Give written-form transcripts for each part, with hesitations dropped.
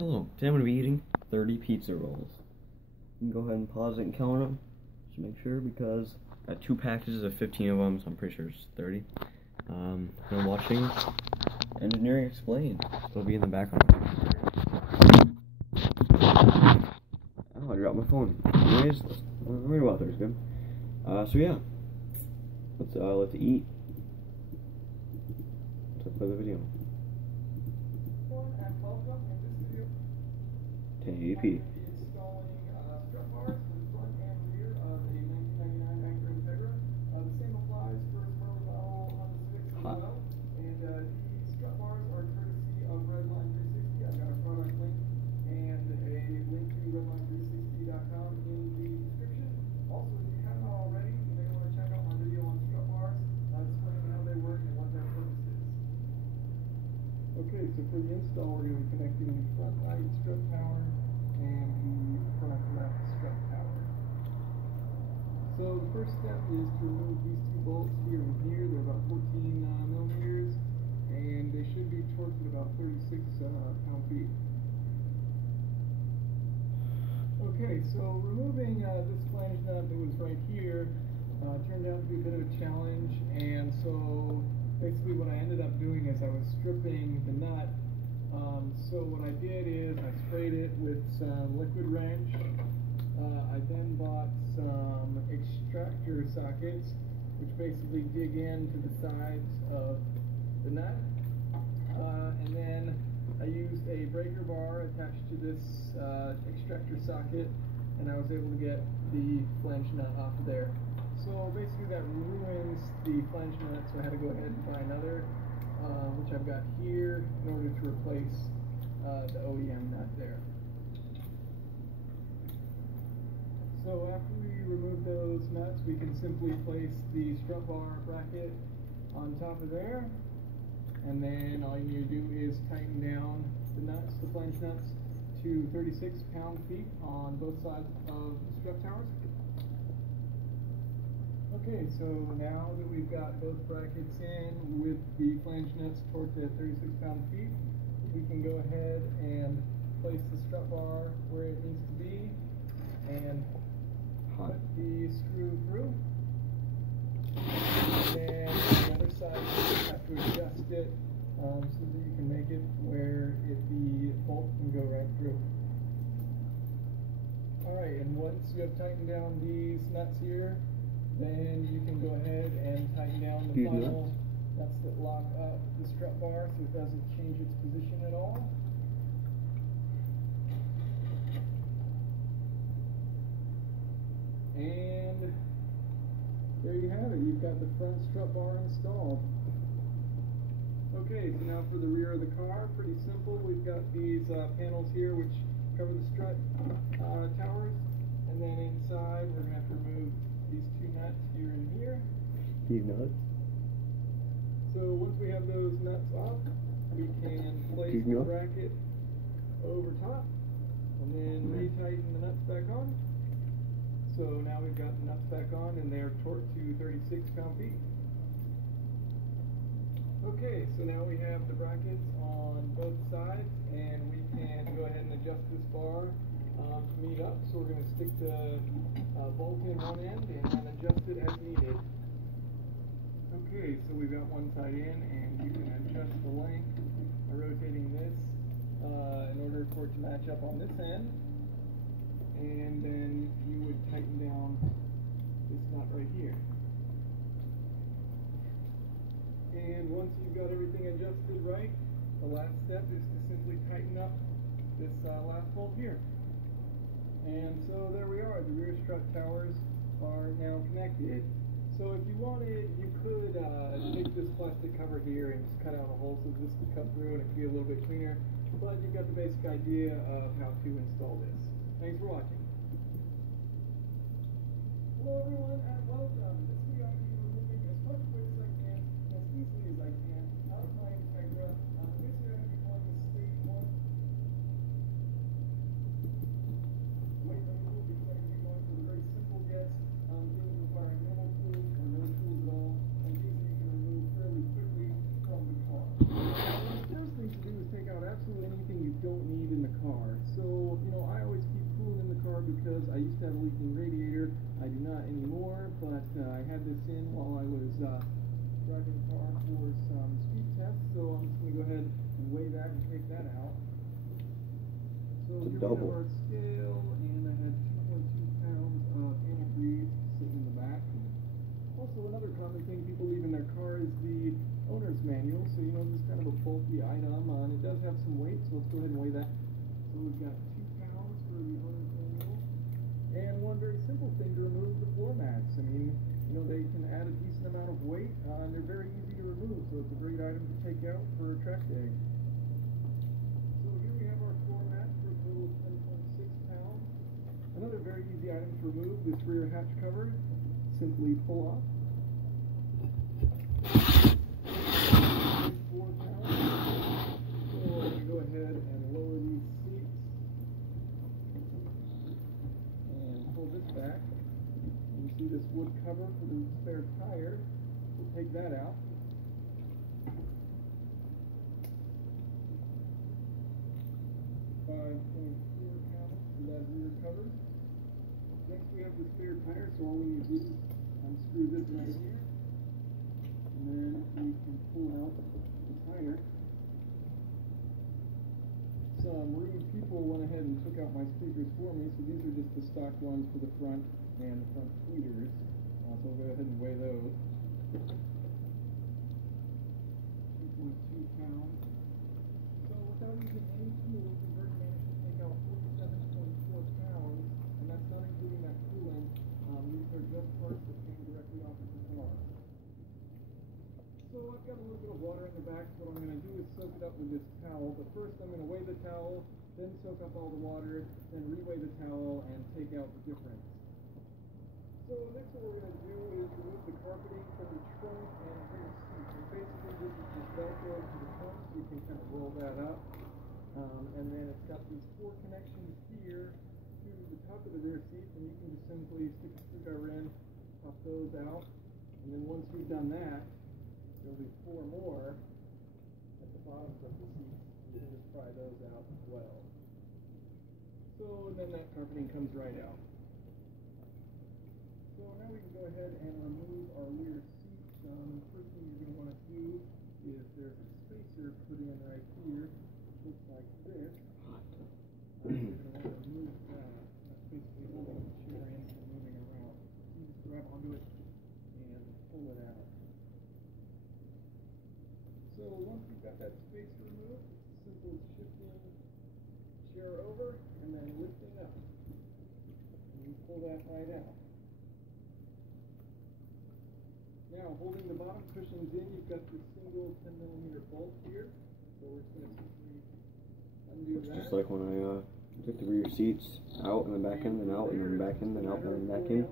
Hello, today I'm going to be eating 30 pizza rolls. You can go ahead and pause it and count them, just to make sure, because I got 2 packages of 15 of them, so I'm pretty sure it's 30. I'm watching Engineering Explained, so it'll be in the background. Oh, I dropped my phone. Anyways, right about there is good. So yeah, let's eat. Let's play the video. 1080p. Hot. And these strut bars are courtesy of Redline 360. I've got a product link and a link to redline360.com in the description. Also, if you haven't already, you may want to check out my video on strut bars, explaining how they work and what their purpose is. Okay, so for the install, we're going to be connecting the front right strut tower and the front left strut tower. So the first step is to remove these 2 bolts here and here. They're about 14 millimeters, and they should be torqued at about 36 pound-feet. Okay, so removing this flange nut that was right here turned out to be a bit of a challenge, and so basically what I ended up doing is I was stripping the nut. So what I did is I sprayed it with some liquid wrench. I then bought some extractor sockets, which basically dig into the sides of the nut. And then I used a breaker bar attached to this extractor socket, and I was able to get the flange nut off of there. So basically that ruins the flange nut, so I had to go ahead and buy another, which I've got here, in order to replace the OEM nut there. So after we remove those nuts, we can simply place the strut bar bracket on top of there, and then all you need to do is tighten down the nuts, the flange nuts, to 36 pound-feet on both sides of the strut towers. Okay, so now that we've got both brackets in with the flange nuts torqued at 36 pound-feet, we can go ahead and place the strut bar where it needs to be and put the screw through. And on the other side, you have to adjust it so that you can make it where the bolt can go right through. Alright, and once you have tightened down these nuts here, then you can go ahead and tighten down the final nuts that lock up the strut bar so it doesn't change its position at all. And there you have it. You've got the front strut bar installed. Okay, so now for the rear of the car, pretty simple. We've got these panels here which cover the strut towers, and then inside we're going to have to remove these 2 nuts here and here. These nuts? So once we have those nuts off, we can place the bracket over top and then retighten the nuts back on. So now we've got the nuts back on and they're torqued to 36 pound-feet. Okay, so now we have the brackets on both sides, and we can go ahead and adjust this bar to meet up. So we're going to stick the bolt in one end and then adjust it as needed. Okay, so we've got one side in, and you can adjust the length by rotating this in order for it to match up on this end. And then you would tighten down this nut right here. And once you've got everything adjusted right, the last step is to simply tighten up this last bolt here. And so there we are, the rear strut towers are now connected. So if you wanted, you could take this plastic cover here and just cut out a hole so this could cut through and it could be a little bit cleaner. But you've got the basic idea of how to install this. Thanks for watching. Hello everyone and welcome. This week I'm going to be removing as much weight as I can, as easily as I can, out of my Integra. This year I'm going to be calling this stage 1 weight removal because I'm going to be going for the very simple gets, really requiring minimal tools or no tools at all, and these you can remove fairly quickly from the car. Now, the first thing to do is take out absolutely anything you don't need in the car. So, you know, I always keep coolant in the car because I used to have a leaking radiator. I do not anymore, but I had this in while I was driving the car for some speed tests. So I'm just going to go ahead and weigh that and take that out. So It's a here double. we have our scale, and I had 2.2 pounds of antifreeze sitting in the back. Also, another common thing people leave in their car is the owner's manual. So, you know, this is kind of a bulky item. It does have some weight, so let's go ahead and weigh that. So we've got 2 pounds for the owner's manual. And one very simple thing to remove the floor mats. I mean, you know, they can add a decent amount of weight, and they're very easy to remove, so it's a great item to take out for a track day. So here we have our floor mat for a total of 10.6 pounds. Another very easy item to remove, this rear hatch cover. Simply pull off. 4 pounds. So I'm going to go ahead and lower these seats and pull this back. You see this wood cover for the spare tire. We'll take that out. £5.4 for that rear cover. Next we have the spare tire, so all we need to do is unscrew this right here, and then we can pull out the tire. Some rude people went ahead and took out my speakers for me, so these are just the stock ones for the front and the front tweeters. So I'll go ahead and weigh those. 2.2 pounds. So without using any tools, we've already managed to take out 47.4 pounds, and that's not including that coolant. These are just parts that came directly off of the car. So I've got a little bit of water in the back, so what I'm going to do is soak it up with this towel. But first I'm going to weigh the towel, then soak up all the water, then re-weigh the towel and take out the difference. So next what we're going to do is remove the carpeting from the trunk and from the seat. And basically this is just Velcro to the trunk, so you can kind of roll that up. And then it's got these 4 connections here to the top of the rear seat, and you can just simply stick a screwdriver in, pop those out, and then once you've done that, there'll be 4 more at the bottoms of the seats. You can just pry those out as well. So then that carpeting comes right out. So now we can go ahead and remove our rear seats. The first thing you're going to want to do is there's a spacer put in right here, which looks like this. You're going to want to remove that. That's basically holding the chair in and moving around. You just grab onto it and pull it out. So once you've got that spacer removed, it's as simple as shifting the chair over and then lifting up. And you pull that right out. Now, holding the bottom cushions in, you've got this single 10mm bolt here. So we're just going to simply undo that. Just like when I took the rear seats out and then back in, then out and then back in, then out and then back in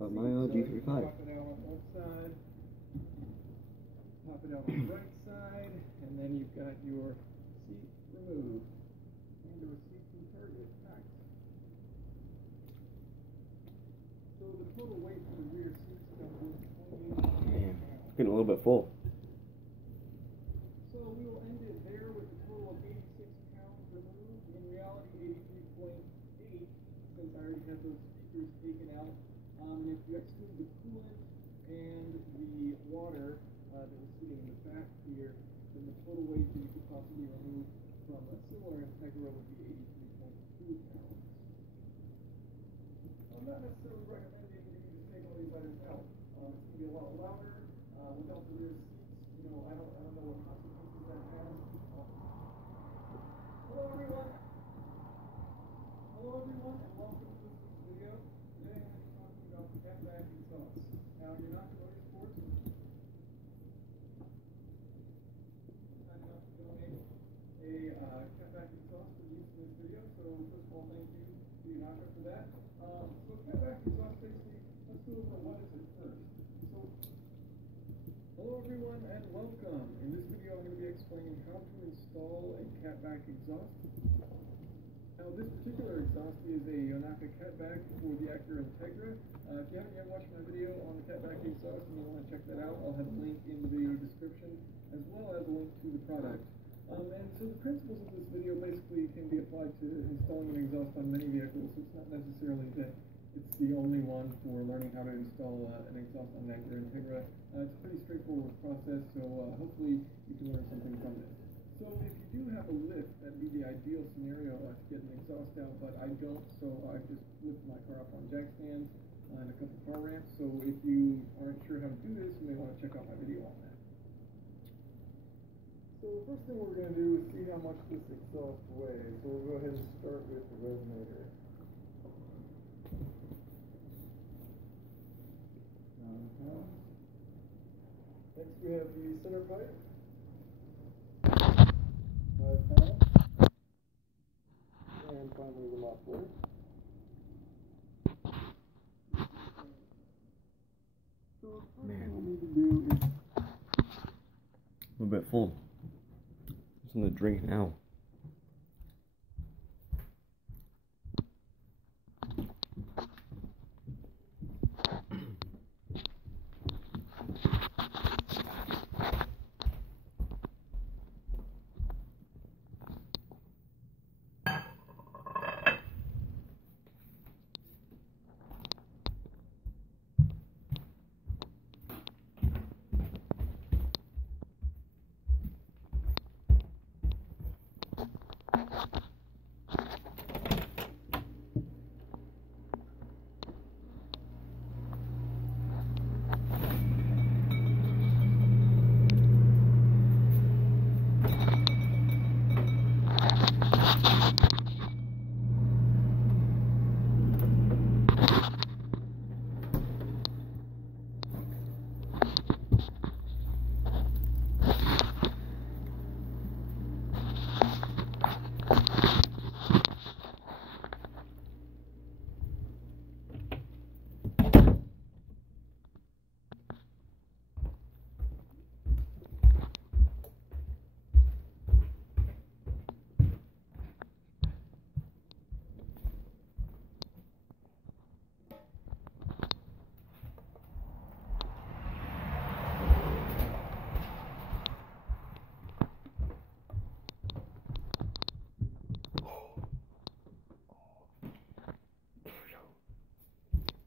of my G35. Pop it out on one side, pop it out on the right side, and then you've got your seat removed and your seat and target packed. So the total weight for the rear seats comes with 28 pounds. It's getting a little bit full. So we will end it there with a total of 86 pounds removed. In reality, 83.8, since I already had those speakers taken out. And if you exclude the coolant and the water that was sitting in the back here, then the total weight that you could possibly remove from a similar Integra would be 83.2 pounds. I'm not necessarily recommending that you just take all these items out. It's going to be a lot louder without the rear seats. You know, I don't know what consequences that has. Hello everyone, and welcome to this week's video. Today I'm going to be talking about the Catback exhaust. Now, you're not familiar with sports. I'm kind enough to donate a Catback exhaust for use in this video. So first of all, thank you to Yanaka for that. So Catback exhaust, basically, let's go over what is it first. So, hello everyone and welcome. In this video I'm going to be explaining how to install a Catback exhaust. Now this particular exhaust is a Yanaka Catback for the Acura Integra. If you haven't yet watched my video on the Catback exhaust and you want to check that out, I'll have a link in the description as well as a link to the product. And so the principles of this video basically can be applied to installing an exhaust on many vehicles. So it's not necessarily that it's the only one for learning how to install an exhaust on Magura Integra. It's a pretty straightforward process, so hopefully you can learn something from this. So if you do have a lift, that'd be the ideal scenario to get an exhaust out, but I don't, so I just lift my car up on jack stands and a couple car ramps. So if you aren't sure how to do this, you may want to check out my video on that. So the first thing we're going to do is see how much this exhaust weighs. So we'll go ahead and start with the resonator. Next we have the center pipe. 5 pounds. And finally the muffler. So the first thing we'll need to do is a little bit full. Something to drink now.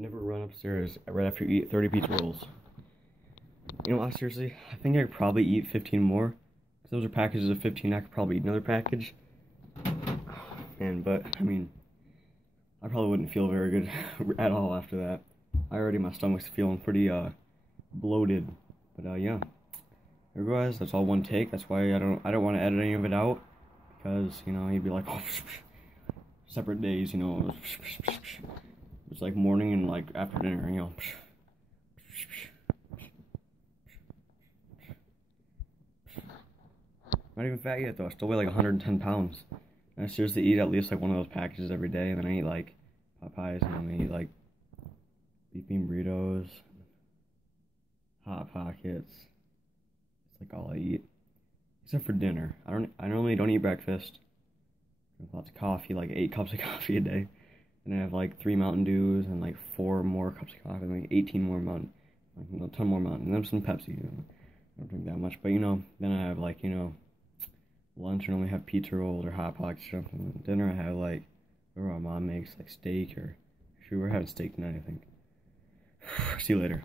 Never run upstairs right after you eat 30 pizza rolls. You know what, seriously, I think I could probably eat 15 more. Because those are packages of 15, I could probably eat another package. But, I mean, I probably wouldn't feel very good at all after that. My stomach's feeling pretty, bloated. But, yeah. Here guys, that's all one take. That's why I don't want to edit any of it out. Because, you know, you'd be like, oh, separate days, you know. It's like morning and like after dinner, you know. Not even fat yet though. I still weigh like 110 pounds. And I seriously eat at least like one of those packages every day. And then I eat like Popeyes, and then I eat like beef bean burritos, Hot Pockets. It's like all I eat, except for dinner. I normally don't eat breakfast. Drink lots of coffee, like 8 cups of coffee a day. And I have like 3 Mountain Dews and like 4 more cups of coffee, and like 18 more Mountain, like, you know, 10 more Mountain, and then some Pepsi. You know, I don't drink that much, but you know, then I have like, you know, lunch and only have pizza rolls or Hot Pockets or something. Dinner I have like whatever my mom makes, like steak, or we're having steak tonight, I think. See you later.